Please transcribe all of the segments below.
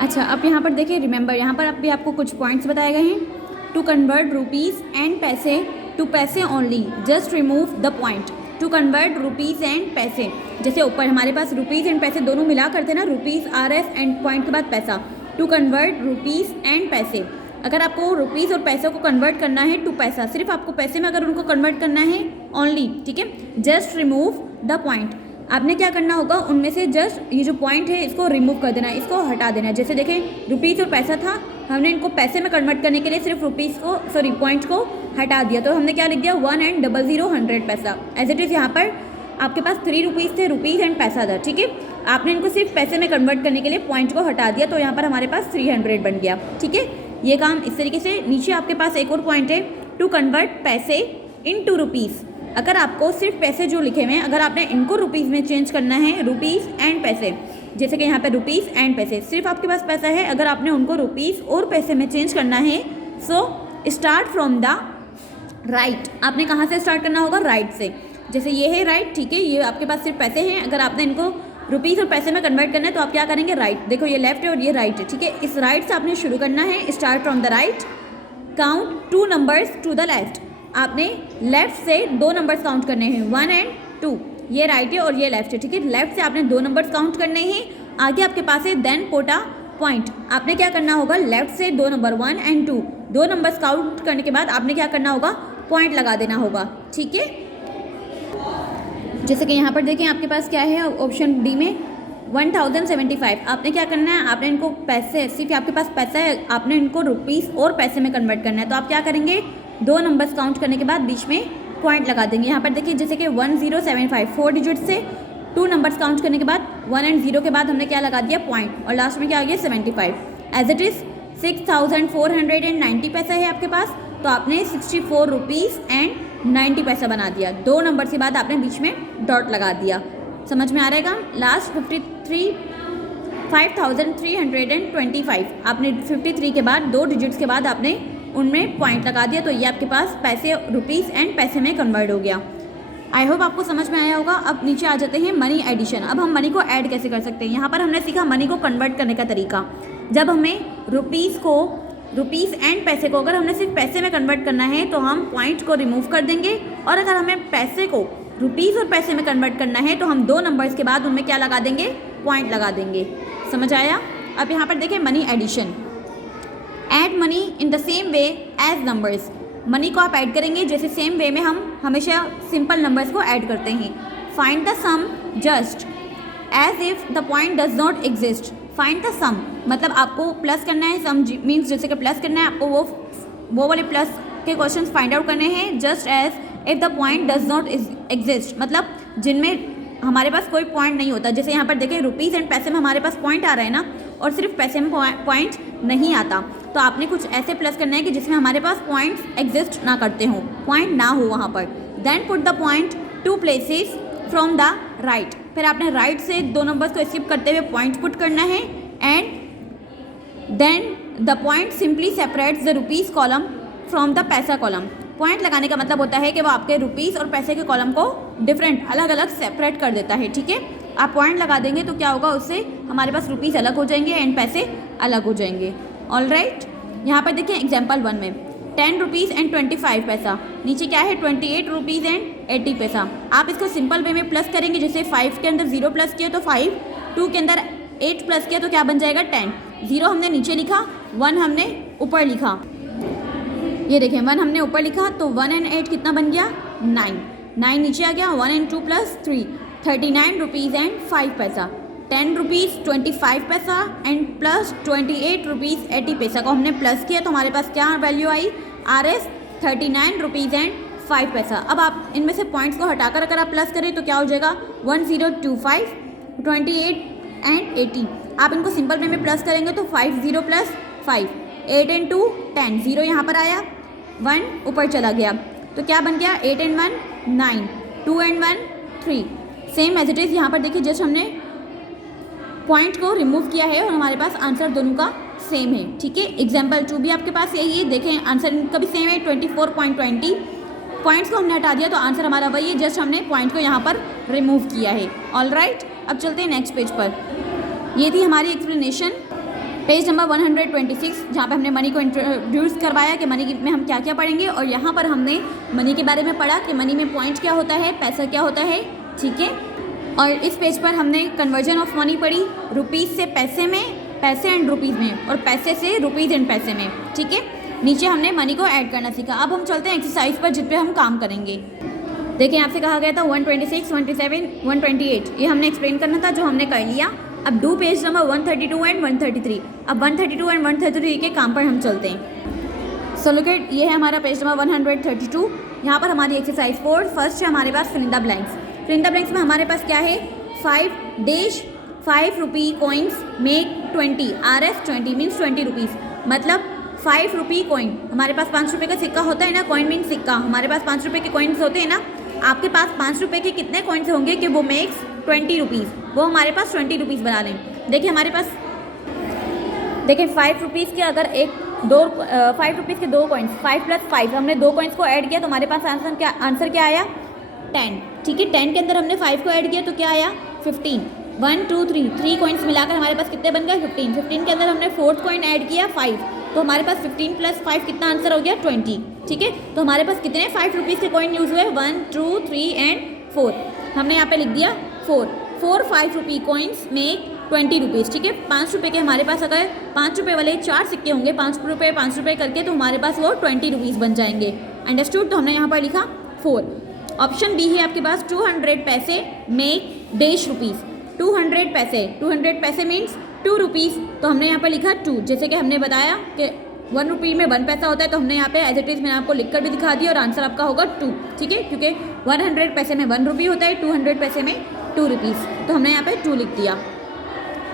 अच्छा, अब यहाँ पर देखिए, रिमेंबर यहाँ पर अभी आपको कुछ पॉइंट्स बताए गए हैं। To convert rupees and paise to paise only, just remove the point. To convert rupees and paise, जैसे ऊपर हमारे पास रुपीज़ एंड पैसे दोनों मिला करते ना, रुपीज़ RS एंड पॉइंट के बाद पैसा। टू कन्वर्ट रुपीज़ एंड पैसे, अगर आपको रुपीज़ और पैसे को कन्वर्ट करना है टू पैसा, सिर्फ आपको पैसे में अगर उनको कन्वर्ट करना है ओनली, ठीक है, जस्ट रिमूव द पॉइंट। आपने क्या करना होगा, उनमें से जस्ट ये जो पॉइंट है इसको रिमूव कर देना है, इसको हटा देना है। जैसे देखें, रुपीज़ और पैसा था, हमने इनको पैसे में कन्वर्ट करने के लिए सिर्फ रुपीज़ को पॉइंट को हटा दिया, तो हमने क्या लिख दिया 1 and 00 100 पैसा। एज इट इज़ यहाँ पर आपके पास 3 रुपीज़ थे, रुपीज़ एंड पैसा था, ठीक है। आपने इनको सिर्फ पैसे में कन्वर्ट करने के लिए पॉइंट को हटा दिया, तो यहाँ पर हमारे पास 300 बन गया, ठीक है। ये काम इस तरीके से। नीचे आपके पास एक और पॉइंट है, टू कन्वर्ट पैसे इनटू रुपीज़। अगर आपको सिर्फ पैसे जो लिखे हुए हैं, अगर आपने इनको रुपीज़ में चेंज करना है, रुपीज़ एंड पैसे, जैसे कि यहाँ पे रुपीज़ एंड पैसे, सिर्फ आपके पास पैसा है, अगर आपने उनको रुपीज़ और पैसे में चेंज करना है, so start from the right. आपने कहाँ से स्टार्ट करना होगा, राइट से। जैसे ये है राइट, ठीक है, ये आपके पास सिर्फ पैसे हैं, अगर आपने इनको रुपीज़ और पैसे में कन्वर्ट करना है तो आप क्या करेंगे, राइट। देखो ये लेफ्ट है और ये राइट है, ठीक है। इस राइट से आपने शुरू करना है, start from the right, count 2 numbers to the left. आपने लेफ्ट से 2 नंबर्स काउंट करने हैं, 1 and 2। ये राइट है और ये लेफ्ट है, ठीक है। लेफ्ट से आपने 2 नंबर्स काउंट करने हैं। आगे आपके पास है देन पुट अ पॉइंट। आपने क्या करना होगा, लेफ्ट से 2 नंबर 1 and 2, 2 नंबर्स काउंट करने के बाद आपने क्या करना होगा, पॉइंट लगा देना होगा, ठीक है। जैसे कि यहाँ पर देखें, आपके पास क्या है, ऑप्शन डी में 1075। आपने क्या करना है, आपने इनको पैसे, सिर्फ आपके पास पैसा है, आपने इनको रुपीज़ और पैसे में कन्वर्ट करना है, तो आप क्या करेंगे, 2 नंबर्स काउंट करने के बाद बीच में पॉइंट लगा देंगे। यहाँ पर देखिए, जैसे कि 1075 4 डिजिट से 2 नंबर्स काउंट करने के बाद 1 and 0 के बाद हमने क्या लगा दिया, पॉइंट, और लास्ट में क्या आ गया 75। एज इट इज़ 6490 पैसा है आपके पास, तो आपने 64 रुपीज़ एंड 90 पैसा बना दिया। 2 नंबर के बाद आपने बीच में डॉट लगा दिया। समझ में आ रहेगा। लास्ट 5325 आपने 53 के बाद 2 डिजिट्स के बाद आपने उनमें पॉइंट लगा दिया, तो ये आपके पास पैसे, रुपीज़ एंड पैसे में कन्वर्ट हो गया। आई होप आपको समझ में आया होगा। अब नीचे आ जाते हैं मनी एडिशन। अब हम मनी को ऐड कैसे कर सकते हैं। यहाँ पर हमने सीखा मनी को कन्वर्ट करने का तरीका। जब हमें रुपीज़ एंड पैसे को अगर हमने सिर्फ पैसे में कन्वर्ट करना है तो हम पॉइंट को रिमूव कर देंगे, और अगर हमें पैसे को रुपीज़ और पैसे में कन्वर्ट करना है तो हम 2 नंबर्स के बाद उनमें क्या लगा देंगे, पॉइंट लगा देंगे। समझ आया। अब यहाँ पर देखें money addition. Add money in the same way as numbers. Money को आप ऐड करेंगे जैसे सेम वे में हम हमेशा सिंपल नंबर्स को ऐड करते हैं। Find the sum just as if the point does not exist. Find the sum मतलब आपको प्लस करना है, सम मीन्स जैसे कि प्लस करना है, आपको वो वाले प्लस के क्वेश्चन फाइंड आउट करने हैं। Just as if the point does not exist मतलब जिनमें हमारे पास कोई पॉइंट नहीं होता। जैसे यहाँ पर देखें रुपीज़ एंड पैसे में हमारे पास पॉइंट आ रहा है ना, और सिर्फ पैसे में पॉइंट नहीं आता, तो आपने कुछ ऐसे प्लस करना है कि जिसमें हमारे पास पॉइंट्स एग्जिस्ट ना करते हों, पॉइंट ना हो वहाँ पर। Then put the point 2 places from the right. फिर आपने राइट से 2 नंबर्स को स्किप करते हुए पॉइंट पुट करना है, and then the point simply separates the rupees column from the paisa column. Point लगाने का मतलब होता है कि वो आपके रुपीज़ और पैसे के कॉलम को डिफरेंट अलग अलग सेपरेट कर देता है। ठीक है, आप पॉइंट लगा देंगे तो क्या होगा, उससे हमारे पास रुपीज़ अलग हो जाएंगे एंड पैसे अलग हो जाएंगे। ऑल राइट, यहाँ पर देखिए एग्जाम्पल 1 में 10 रुपीज़ एंड 25 पैसा, नीचे क्या है 28 रुपीज़ एंड 80 पैसा। आप इसको सिंपल वे में प्लस करेंगे, जैसे 5 के अंदर 0 प्लस किया तो 5, 2 के अंदर 8 प्लस किया तो क्या बन जाएगा 10। 0 हमने नीचे लिखा, 1 हमने ऊपर लिखा। ये देखें 1 हमने ऊपर लिखा तो 1 and 8 कितना बन गया 9 नीचे आ गया। 1 and 2 + 3 39 रुपीज़ एंड 5 पैसा। 10 रुपीज़ 25 पैसा एंड प्लस 28 रुपीज़ 80 पैसा को हमने प्लस किया तो हमारे पास क्या value I, RS 39 rupees and 5 पैसा। अब आप इनमें से पॉइंट्स को हटाकर अगर आप प्लस करें तो क्या हो जाएगा 1025 28 एंड 80। आप इनको सिंपल वे में प्लस करेंगे तो 50 + 5 8 and 2 10, 0 यहाँ पर आया, 1 ऊपर चला गया तो क्या बन गया 8 and 1 9, 2 and 1 3। Same as it is यहाँ पर देखिए जस्ट हमने पॉइंट को रिमूव किया है और हमारे पास आंसर दोनों का सेम है। ठीक है, एग्जाम्पल 2 भी आपके पास यही है, देखें आंसर इनका भी सेम है 24.20। पॉइंट्स को हमने हटा दिया तो आंसर हमारा वही है, जस्ट हमने पॉइंट को यहाँ पर रिमूव किया है। ऑल राइट, अब चलते हैं नेक्स्ट पेज पर। ये थी हमारी एक्सप्लेनेशन पेज नंबर 126 जहाँ पे हमने मनी को इंट्रोड्यूस करवाया कि मनी में हम क्या क्या पढ़ेंगे, और यहाँ पर हमने मनी के बारे में पढ़ा कि मनी में पॉइंट क्या होता है, पैसा क्या होता है, ठीक है। और इस पेज पर हमने कन्वर्जन ऑफ मनी पढ़ी, रुपीज़ से पैसे में, पैसे एंड रुपीज़ में, और पैसे से रुपीज़ एंड पैसे में, ठीक है। नीचे हमने मनी को ऐड करना सीखा। अब हम चलते हैं एक्सरसाइज पर जिस पे हम काम करेंगे। देखिए आपसे कहा गया था 126, 127, 128 ये हमने एक्सप्लेन करना था, जो हमने कर लिया। अब डू पेज नंबर 132 एंड 133। अब 132 एंड 133 के काम पर हम चलते हैं। सो लुक एट, ये है हमारा पेज नंबर 132। यहाँ पर हमारी एक्सरसाइज 4 फर्स्ट है हमारे पास fill in the blanks. Fill in the blanks में हमारे पास क्या है, 5 rupee coins make 20 RS 20 means 20 rupees. मतलब 5 रुपी कॉइन, हमारे पास 5 रुपये का सिक्का होता है ना, कॉइन मीन्स सिक्का, हमारे पास 5 रुपये के कॉइन्स होते हैं ना। आपके पास 5 रुपये के कितने कॉइन्स होंगे कि वो मेक्स 20 रुपीज़, वो हमारे पास 20 रुपीज़ बना लें। देखिए हमारे पास, देखिए 5 रुपीज़ के अगर 5 रुपीज़ के 2 कॉइन्स, 5 + 5, हमने 2 कॉइन्स को ऐड किया तो हमारे पास आंसर क्या आया, 10, ठीक है। 10 के अंदर हमने 5 को ऐड किया तो क्या आया, 15। 1 2 3 कॉइन्स मिलाकर हमारे पास कितने बन गए, 15। 15 के अंदर हमने 4th कॉइन ऐड किया 5, तो हमारे पास 15 + 5 कितना आंसर हो गया, 20, ठीक है। तो हमारे पास कितने 5 रुपीज़ के कॉइन यूज़ हुए, 1 2 3 एंड 4। हमने यहाँ पे लिख दिया 4 5 रुपी कॉइन्स में 20 रुपीज़, ठीक है। 5 रुपये के हमारे पास अगर 5 रुपये वाले 4 सिक्के होंगे, 5 रुपये करके, तो हमारे पास वो 20 रुपीज़ बन जाएंगे। अंडरस्टूड। तो हमने यहाँ पर लिखा 4। ऑप्शन बी है आपके पास 200 पैसे मेक ₹। 200 पैसे मीन्स 2 रुपीज़, तो हमने यहाँ पर लिखा 2। जैसे कि हमने बताया कि 1 रुपये में 1 पैसा होता है, तो हमने यहाँ पे एज इट इज़ मैंने आपको लिखकर भी दिखा दिया, और आंसर आपका होगा 2, ठीक है। क्योंकि 100 पैसे में 1 रुपये होता है, 200 पैसे में 2 रुपीज़, तो हमने यहाँ पे 2 लिख दिया।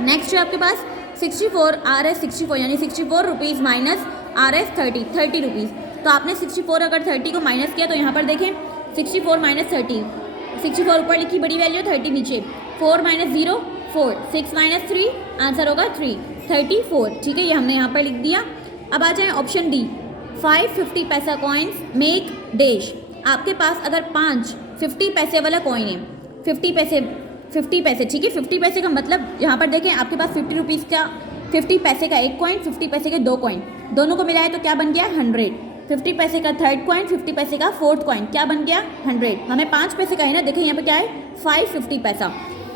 नेक्स्ट है आपके पास 64 RS 64, यानी 64 रुपीज़ माइनस RS 30 रुपीज़। तो आपने 64 अगर 30 को माइनस किया तो यहाँ पर देखें 64 - 30, 64 ऊपर लिखी बड़ी वैल्यू, 30 नीचे, 4 - 0 4, 6 - 3 आंसर होगा 3, 34, ठीक है। ये हमने यहाँ पर लिख दिया। अब आ जाए ऑप्शन डी, 5 50 पैसा कॉइन्स मेक डैश। आपके पास अगर 5 50 पैसे वाला कॉइन है, 50 पैसे, ठीक है। 50 पैसे का मतलब यहाँ पर देखें आपके पास 50 रुपीज़ का, 50 पैसे का 1 कॉइन, 50 पैसे के 2 कॉइन, दोनों को मिलाए तो क्या बन गया, 100। 50 पैसे का 3rd कॉइन, 50 पैसे का 4th कॉइन, क्या बन गया, 100। हमें 5 पैसे का है ना, देखें यहाँ पर क्या है, 5 50 पैसा।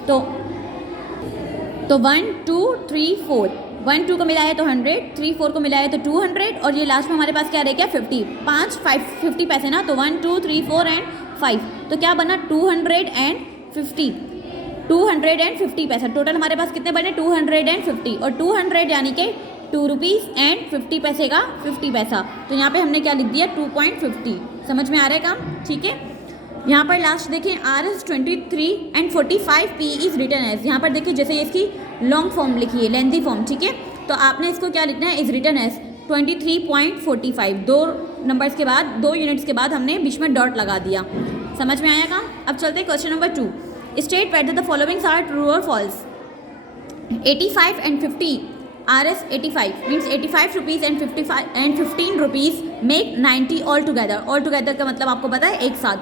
तो 1 2 3 4, 1 2 को मिलाया तो 100, 3 4 को मिलाया तो 200, और ये लास्ट में हमारे पास क्या रह गया, 50। 5 50 पैसे ना, तो 1 2 3 4 एंड 5, तो क्या बना 250, 250 पैसा। टोटल हमारे पास कितने बने, 250, और 200 यानी कि 2 रुपीज़ एंड 50 पैसे का 50 पैसा। तो यहाँ पे हमने क्या लिख दिया, 2.50। समझ में आ रहा है काम, ठीक है। यहाँ पर लास्ट देखें RS 23 and 45p is written as. यहाँ पर देखिए जैसे इसकी लॉन्ग फॉर्म लिखी है, लेंथी फॉर्म, ठीक है। तो आपने इसको क्या लिखना है, इज़ रिटन एज 23.45। 2 नंबर्स के बाद, 2 यूनिट्स के बाद हमने बीच में डॉट लगा दिया। समझ में आया काम। अब चलते हैं question number 2। State whether the followings are true और false. 85 and 50 RS 85 means 85 rupees and 15 rupees make 90 all together का मतलब आपको पता है एक साथ।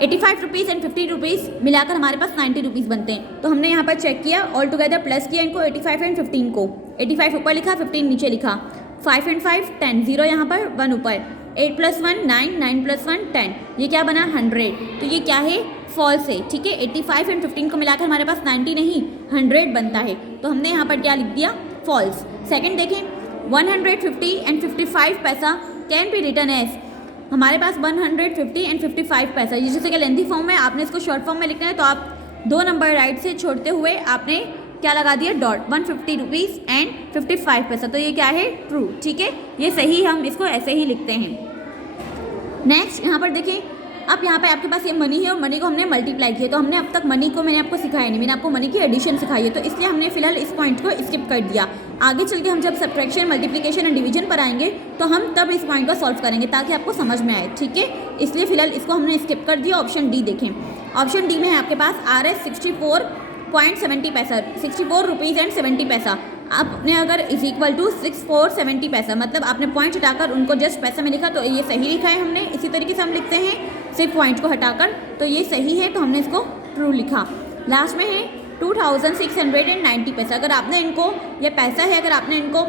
85 रुपीज़ एंड 50 रुपीज़ मिलाकर हमारे पास 90 रुपीज़ बनते हैं। तो हमने यहाँ पर चेक किया, ऑल टुगेदर प्लस किया इनको, 85 एंड 15 को। 85 ऊपर लिखा, 15 नीचे लिखा, 5 एंड 5 10, 0 यहाँ पर, 1 ऊपर, 8 + 1 9, 9 + 1 10, ये क्या बना 100। तो ये क्या है, फॉल्स है, ठीक है। 85 एंड 15 को मिलाकर हमारे पास 90 नहीं 100 बनता है, तो हमने यहाँ पर क्या लिख दिया, फॉल्स। सेकंड देखें, 150 एंड 55 पैसा कैन बी रिटन एज। हमारे पास 150 एंड 55 पैसा, ये जैसे कि लेंथी फॉर्म है, आपने इसको शॉर्ट फॉर्म में लिखना है, तो आप 2 नंबर राइट से छोड़ते हुए आपने क्या लगा दिया, डॉट। 150 रुपीज़ एंड 55 पैसा, तो ये क्या है, ट्रू, ठीक है। ये सही, हम इसको ऐसे ही लिखते हैं। नेक्स्ट यहाँ पर देखें, अब यहाँ पे आपके पास ये मनी है और मनी को हमने मल्टीप्लाई किया, तो हमने अब तक मनी को मैंने आपको सिखाया नहीं, मैंने आपको मनी की एडिशन सिखाई है, तो इसलिए हमने फिलहाल इस पॉइंट को स्किप कर दिया। आगे चल के हम जब सब्ट्रैक्शन, मल्टीप्लिकेशन एंड डिवीजन पर आएंगे तो हम तब इस पॉइंट को सॉल्व करेंगे ताकि आपको समझ में आए, ठीक है। इसलिए फिलहाल इसको हमने स्किप कर दिया। ऑप्शन डी देखें, ऑप्शन डी में है आपके पास RS 64.70 पैसा, 64 रुपीज़ एंड 70 पैसा। आपने अगर इज इक्वल टू 6470 पैसा, मतलब आपने पॉइंट हटाकर उनको जस्ट पैसा में लिखा, तो ये सही लिखा है हमने। इसी तरीके से हम लिखते हैं सिर्फ पॉइंट को हटाकर, तो ये सही है, तो हमने इसको ट्रू लिखा। लास्ट में है 2690 पैसा। अगर आपने इनको, ये पैसा है, अगर आपने इनको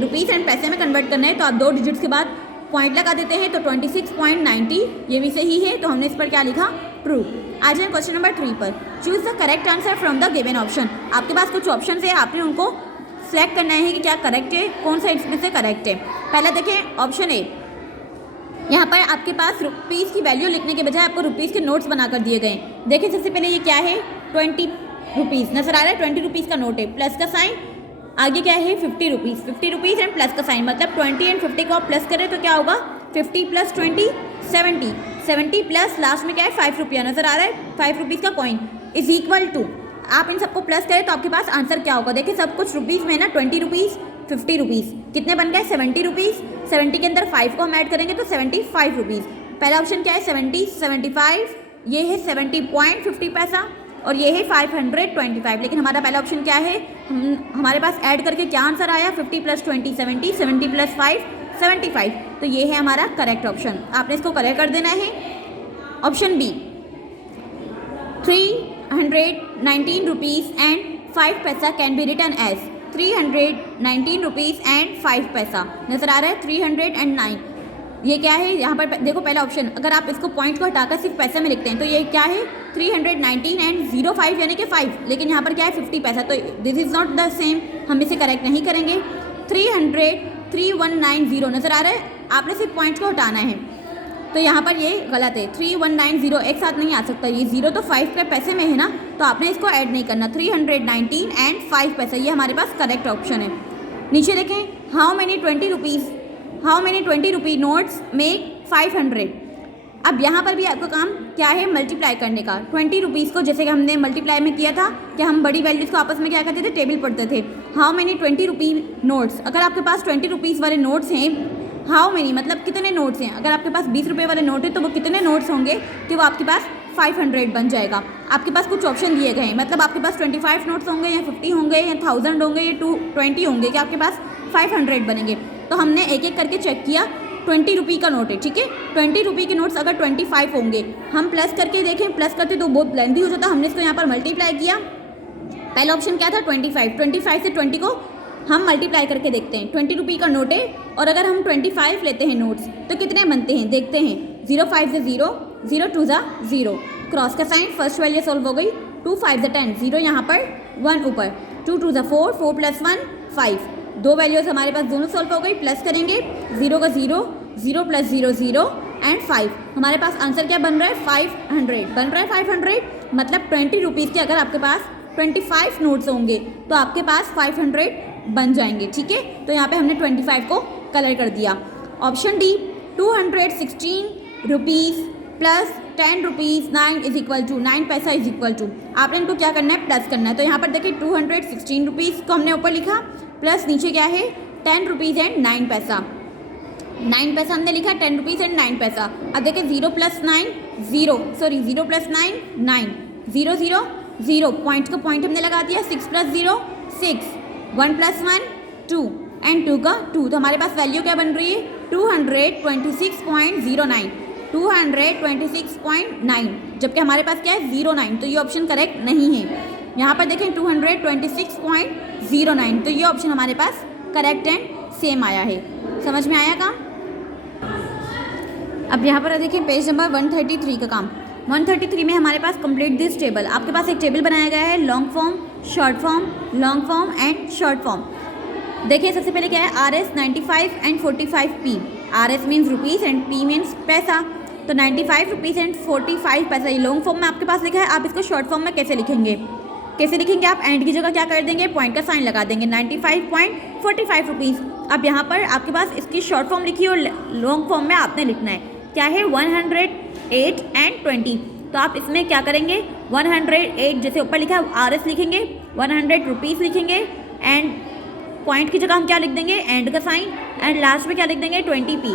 रुपीज़ एंड पैसे में कन्वर्ट करना है तो आप 2 डिजिट्स के बाद पॉइंट लगा देते हैं, तो 26.90 ये भी सही है, तो हमने इस पर क्या लिखा, ट्रू। आ जाए क्वेश्चन नंबर 3 पर। Choose the correct answer from the given option. आपके पास कुछ ऑप्शन है, आपने उनको सेलेक्ट करना है कि क्या करेक्ट है, कौन सा इसमें से करेक्ट है। पहले देखें ऑप्शन ए, यहाँ पर आपके पास रुपीज़ की वैल्यू लिखने के बजाय आपको रुपीज़ के नोट्स बनाकर दिए गए। देखिए सबसे पहले ये क्या है, 20 रुपीज़ नजर आ रहा है, 20 रुपीज़ का नोट है, प्लस का साइन, आगे क्या है 50 रुपीज़ एंड प्लस का साइन, मतलब 20 एंड 50 को आप प्लस करें तो क्या होगा, 50 प्लस 20 70 प्लस लास्ट में क्या है 5 रुपया नजर आ रहा है, 5 रुपीज़ का कॉइन इज इक्वल टू, आप इन सबको प्लस करें तो आपके पास आंसर क्या होगा। देखिए सब कुछ रुपीज़ में ना, 20 रुपीज़ 50 रुपीज़ कितने बन गए 70 रुपीज़, 70 के अंदर 5 को हम ऐड करेंगे तो 75 रुपीज़। पहला ऑप्शन क्या है 70 75, ये है 70.50 पैसा और ये है 525, लेकिन हमारा पहला ऑप्शन क्या है, हमारे पास ऐड करके क्या आंसर आया, 50 प्लस 20 70, 70 प्लस 5 75, तो ये है हमारा करेक्ट ऑप्शन। आपने इसको करेक्ट कर देना है। Option B, 319 rupees and 5 paisa can be return as 319 rupees and 5 paisa नजर आ रहा है, 309, ये क्या है, यहाँ पर देखो पहला ऑप्शन, अगर आप इसको पॉइंट को हटाकर सिर्फ पैसे में लिखते हैं तो ये क्या है 319 एंड 05 यानी कि 5, लेकिन यहाँ पर क्या है 50 पैसा, तो this is not the same, हम इसे करेक्ट नहीं करेंगे। 3190 नज़र आ रहा है, आपने सिर्फ पॉइंट को हटाना है, तो यहाँ पर ये गलत है, 3190 एक साथ नहीं आ सकता, ये 0 तो 5 के पैसे में है ना, तो आपने इसको ऐड नहीं करना, 319 एंड 5 पैसा ये हमारे पास करेक्ट ऑप्शन है। नीचे देखें, how many 20 rupee notes make 500। अब यहाँ पर भी आपका काम क्या है, मल्टीप्लाई करने का। 20 रुपीज़ को जैसे कि हमने मल्टीप्लाई में किया था कि हम बड़ी वैल्यूज़ को आपस में क्या करते थे, टेबल पढ़ते थे। हाउ मैनी 20 रुपी नोट्स, अगर आपके पास 20 रुपीज़ वाले नोट्स हैं, हाउ मैनी मतलब कितने नोट्स हैं, अगर आपके पास 20 रुपये वाले नोट है तो वो कितने नोट्स होंगे कि वो आपके पास 500 बन जाएगा। आपके पास कुछ ऑप्शन दिए गए हैं, मतलब आपके पास 25 नोट्स होंगे या 50 होंगे या 1000 होंगे या 220 होंगे कि आपके पास 500 बनेंगे। तो हमने एक एक करके चेक किया, 20 रुपये का नोट है, ठीक है, 20 रुपये के नोट्स अगर 25 होंगे, हम प्लस करके देखें, प्लस करते तो बहुत लेंथी हो जाता, हमने इसको यहाँ पर मल्टीप्लाई किया। पहला ऑप्शन क्या था 25 से 20 को हम मल्टीप्लाई करके देखते हैं, 20 रुपये का नोट है और अगर हम 25 लेते हैं नोट्स तो कितने बनते हैं, देखते हैं, 0 5 से 0, 0 2 जा 0, क्रॉस का साइन, फर्स्ट वैल्यू सॉल्व हो गई, 2 5 से 10, 0 यहाँ पर 1 ऊपर, 2 2 जा 4, 4 प्लस 1 5, दो वैल्यूज़ हमारे पास दोनों सॉल्व हो गई, प्लस करेंगे, 0 का 0, 0 प्लस 0 0 एंड 5, हमारे पास आंसर क्या बन रहा है 500 बन रहा है, 500 मतलब 20 रुपीज़ के अगर आपके पास 25 नोट्स होंगे तो आपके पास 500 बन जाएंगे, ठीक है। तो यहाँ पे हमने 25 को कलर कर दिया। Option D, 216 rupees plus 10 rupees 9 is equal to 9 paisa is equal to, आपने इनको क्या करना है, प्लस करना है। तो यहाँ पर देखिए 216 रुपीज़ को हमने ऊपर लिखा, प्लस नीचे क्या है 10 रुपीज़ एंड 9 पैसा, 9 पैसा हमने लिखा, 10 रुपीज़ एंड 9 पैसा। अब देखिए 0 प्लस 9 0 9 0 0 0, पॉइंट को पॉइंट हमने लगा दिया, 6 प्लस 0 6, 1 प्लस 1 2 एंड 2 का 2, तो हमारे पास वैल्यू क्या बन रही है 226.09, 226.9, जबकि हमारे पास क्या है 09, तो ये ऑप्शन करेक्ट नहीं है। यहाँ पर देखें 226.09, तो ये ऑप्शन हमारे पास करेक्ट एंड सेम आया है। समझ में आया काम। अब यहाँ पर देखिए पेज नंबर 133 का काम। 133 में हमारे पास कंप्लीट दिस टेबल, आपके पास एक टेबल बनाया गया है, long form, short form, long form and short form. देखिए सबसे पहले क्या है, RS 95 and 45p, RS means rupees and P means पैसा, तो 95 रुपीज़ एंड 45 पैसा ये लॉन्ग फॉर्म में आपके पास लिखा है। आप इसको शॉर्ट फॉर्म में कैसे लिखेंगे, आप एंड की जगह क्या कर देंगे, पॉइंट का साइन लगा देंगे, 95.45 रुपीज़। अब यहाँ पर आपके पास इसकी शॉर्ट फॉर्म लिखी और लॉन्ग फॉर्म में आपने लिखना है, क्या है 108 एंड 20, तो आप इसमें क्या करेंगे 108 जैसे ऊपर लिखा है RS लिखेंगे, 100 रुपीज़ लिखेंगे एंड पॉइंट की जगह हम क्या लिख देंगे, एंड का साइन, एंड लास्ट में क्या लिख देंगे 20p।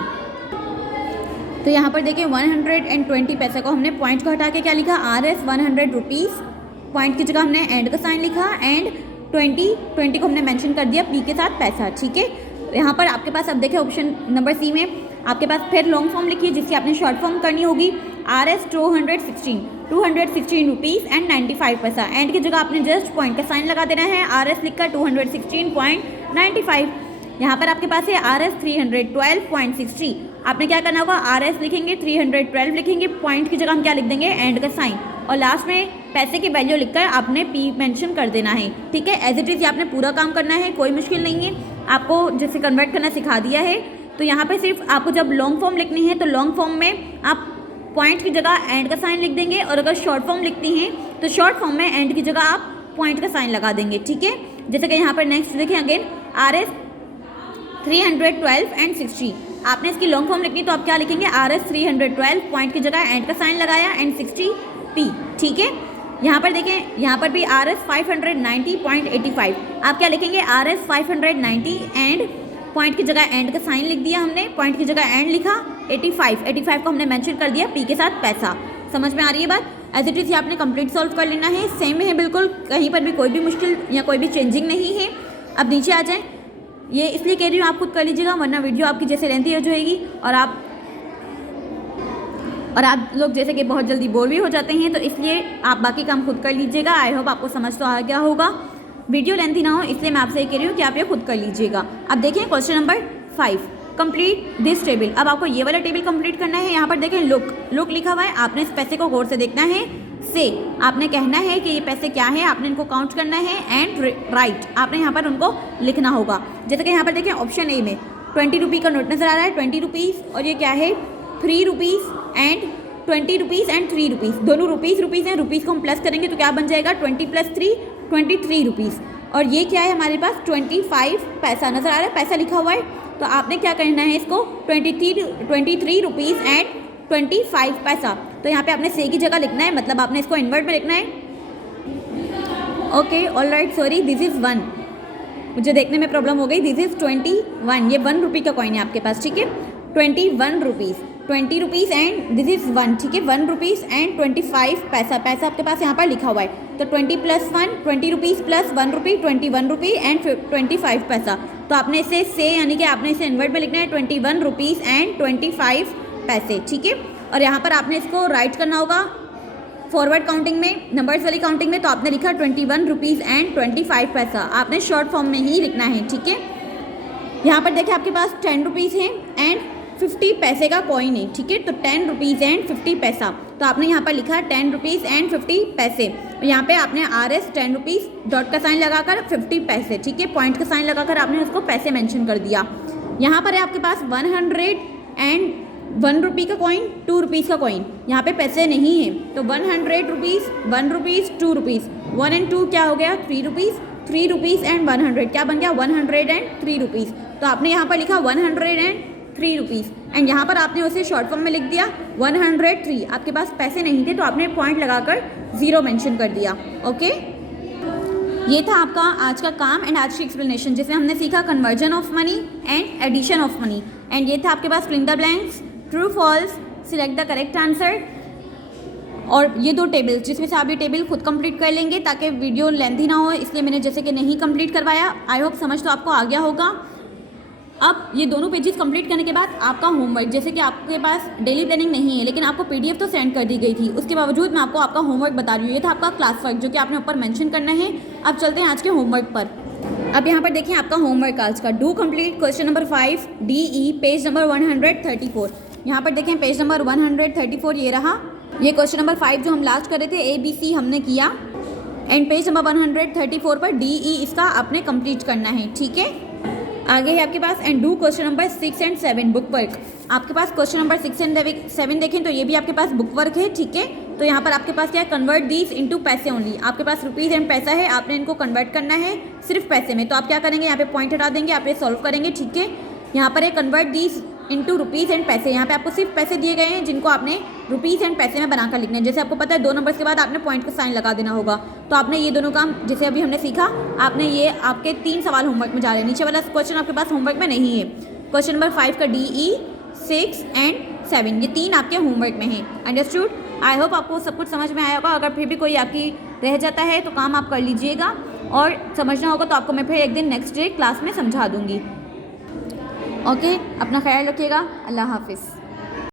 तो यहाँ पर देखिए 120 पैसा को हमने पॉइंट को हटा के क्या लिखा, RS 100 रुपीज़, पॉइंट की जगह हमने एंड का साइन लिखा एंड 20 को हमने मेंशन कर दिया P के साथ पैसा, ठीक है। यहाँ पर आपके पास अब देखिए ऑप्शन नंबर सी में आपके पास फिर लॉन्ग फॉर्म लिखिए जिसकी आपने शॉर्ट फॉर्म करनी होगी, RS 216 रुपीज़ एंड 95 पैसा। एंड की जगह आपने जस्ट पॉइंट का साइन लगा देना है, RS लिखकर 216.95। यहाँ पर आपके पास है RS 312.60। आपने क्या करना होगा, RS लिखेंगे, 312 लिखेंगे, पॉइंट की जगह हम क्या लिख देंगे, एंड का साइन, और लास्ट में पैसे की वैल्यू लिखकर आपने P मेंशन कर देना है। ठीक है, एज इट इज़ आपने पूरा काम करना है, कोई मुश्किल नहीं है। आपको जैसे कन्वर्ट करना सिखा दिया है। तो यहाँ पे सिर्फ आपको जब लॉन्ग फॉर्म लिखनी है तो लॉन्ग फॉर्म में आप पॉइंट की जगह एंड का साइन लिख देंगे, और अगर शॉर्ट फॉर्म लिखती हैं तो शॉर्ट फॉर्म में एंड की जगह आप पॉइंट का साइन लगा देंगे। ठीक है, जैसे कि यहाँ पर नेक्स्ट देखें अगेन RS 312.60। आपने इसकी लॉन्ग फॉर्म लिखनी तो आप क्या लिखेंगे, RS 312 पॉइंट की जगह एंड का साइन लगाया एंड 60p। ठीक है, यहाँ पर देखें, यहाँ पर भी RS 590.85। आप क्या लिखेंगे, RS 590 एंड पॉइंट की जगह एंड का साइन लिख दिया हमने, पॉइंट की जगह एंड लिखा, 85 को हमने मेंशन कर दिया P के साथ पैसा। समझ में आ रही है बात? एज इट इज़ आपने कंप्लीट सॉल्व कर लेना है, सेम है बिल्कुल, कहीं पर भी कोई भी मुश्किल या कोई भी चेंजिंग नहीं है। अब नीचे आ जाएँ, ये इसलिए कह रही हूँ आप खुद कर लीजिएगा, वरना वीडियो आपकी जैसे लेंथी हो जाएगी और आप लोग जैसे कि बहुत जल्दी बोर भी हो जाते हैं, तो इसलिए आप बाकी काम खुद कर लीजिएगा। आई होप आपको समझ तो आ गया होगा, वीडियो लेंथी ना हो, इसलिए मैं आपसे ये कह रही हूँ कि आप ये खुद कर लीजिएगा। अब देखिए question number 5, complete this table. अब आपको ये वाला टेबल कंप्लीट करना है। यहाँ पर देखें लुक लिखा हुआ है, आपने इस पैसे को गौर से देखना है। से आपने कहना है कि ये पैसे क्या है, आपने इनको काउंट करना है, एंड राइट आपने यहाँ पर उनको लिखना होगा। जैसे कि यहाँ पर देखें ऑप्शन ए में 20 रुपये का नोट नज़र आ रहा है, 20 रुपीज़, और ये क्या है 3 rupees and 20 rupees and 3 rupees, दोनों रुपीज़ हैं। रुपीज़ को हम प्लस करेंगे तो क्या बन जाएगा, 20 + 3 23 रुपीज़। और ये क्या है हमारे पास 25 पैसा नज़र आ रहा है, पैसा लिखा हुआ है। तो आपने क्या करना है, इसको 23 रुपीज़ एंड 25 पैसा। तो यहाँ पे आपने से की जगह लिखना है, मतलब आपने इसको इन्वर्ट में लिखना है। Okay all right, sorry, this is 1, मुझे देखने में प्रॉब्लम हो गई। दिस इज़ 21, ये 1 रुपये का कॉइन है आपके पास। ठीक है, 21 rupees, 20 rupees and this is 1। ठीक है, 1 रुपीज़ एंड 25 पैसा आपके पास यहाँ पर लिखा हुआ है। तो 20 + 1, 20 रुपीज़ + 1 रुपये, 21 रुपये एंड 25 पैसा। तो आपने इसे से यानी कि आपने इसे इन्वर्ट में लिखना है, 21 रुपीज़ एंड 25 पैसे। ठीक है, और यहाँ पर आपने इसको राइट करना होगा फॉरवर्ड काउंटिंग में, नंबर्स वाली काउंटिंग में। तो आपने लिखा 21 रुपीज़ एंड 25 पैसा, आपने शॉर्ट फॉर्म में ही लिखना है। ठीक है, यहाँ पर देखिए आपके पास 10 रुपीज़ हैं एंड 50 पैसे का कॉइन है। ठीक है, तो 10 रुपीज़ एंड 50 पैसा। तो आपने यहाँ पर लिखा 10 रुपीज़ एंड 50 पैसे। और यहाँ पे आपने RS 10 रुपीज़ डॉट का साइन लगाकर 50 पैसे, ठीक है, पॉइंट का साइन लगाकर आपने उसको पैसे मेंशन कर दिया। यहाँ पर है आपके पास 101 रुपये का कॉइन, 2 रुपीज़ का कॉइन, यहाँ पे पैसे नहीं है। तो 100 रुपीज़, 1 रुपीज़, 2 रुपीज़, 1 एंड 2 क्या हो गया, 3 रुपीज़, 3 रुपीज़ एंड 100 क्या बन गया, 103 रुपीज़। तो आपने यहाँ पर लिखा 103 रुपीज़ एंड यहाँ पर आपने उसे शॉर्ट फॉर्म में लिख दिया 103। आपके पास पैसे नहीं थे तो आपने पॉइंट लगाकर 0 मेंशन कर दिया। ओके, ये था आपका आज का काम एंड आज की एक्सप्लेनेशन, जिसमें हमने सीखा conversion of money and addition of money. And ये था आपके पास fill in the blanks, true false, select the correct answer, और ये 2 टेबल जिसमें से आप ये टेबल खुद कंप्लीट कर लेंगे ताकि वीडियो लेंथी ना हो, इसलिए मैंने जैसे कि नहीं कंप्लीट करवाया। आई होप समझ तो आपको आ गया होगा। अब ये दोनों पेजेस कंप्लीट करने के बाद आपका होमवर्क, जैसे कि आपके पास डेली प्लानिंग नहीं है लेकिन आपको PDF तो सेंड कर दी गई थी, उसके बावजूद मैं आपको आपका होमवर्क बता रही हूँ। ये था आपका क्लास वर्क जो कि आपने ऊपर मेंशन करना है। अब चलते हैं आज के होमवर्क पर। अब यहाँ पर देखिए आपका होमवर्क आज का, do complete question number 5 DE page number 134। यहाँ पर देखें पेज नंबर 134 ये रहा, ये क्वेश्चन नंबर 5 जो हम लास्ट कर रहे थे ABC हमने किया, एंड पेज नंबर 134 पर DE इसका आपने कंप्लीट करना है। ठीक है, आगे है आपके पास and do question number 6 and 7 book work. आपके पास क्वेश्चन नंबर 6 एंड 7 देखें तो ये भी आपके पास बुक वर्क है। ठीक है, तो यहाँ पर आपके पास क्या है, कन्वर्ट दीज इनटू पैसे ओनली। आपके पास रुपीज़ एंड पैसा है, आपने इनको कन्वर्ट करना है सिर्फ पैसे में। तो आप क्या करेंगे, यहाँ पे पॉइंट हटा देंगे, आप ये सॉल्व करेंगे। ठीक है, यहाँ पर है convert these into rupees and पैसे। यहाँ पे आपको सिर्फ पैसे दिए गए हैं जिनको आपने रुपीज़ एंड पैसे में बनाकर लिखना है। जैसे आपको पता है 2 नंबर्स के बाद आपने पॉइंट का साइन लगा देना होगा। तो आपने ये दोनों काम जैसे अभी हमने सीखा, आपने ये आपके 3 सवाल होमवर्क में जा रहे हैं। नीचे वाला क्वेश्चन आपके पास होमवर्क में नहीं है। क्वेश्चन नंबर 5 का DE 6 एंड 7 ये 3 आपके होमवर्क में है। अंडरस्टूड? आई होप आपको सब कुछ समझ में आया होगा। अगर फिर भी कोई आपकी रह जाता है तो काम आप कर लीजिएगा, और समझना होगा तो आपको मैं फिर एक दिन नेक्स्ट डे क्लास में समझा दूँगी। ओके, अपना ख्याल रखिएगा। अल्लाह हाफिज़।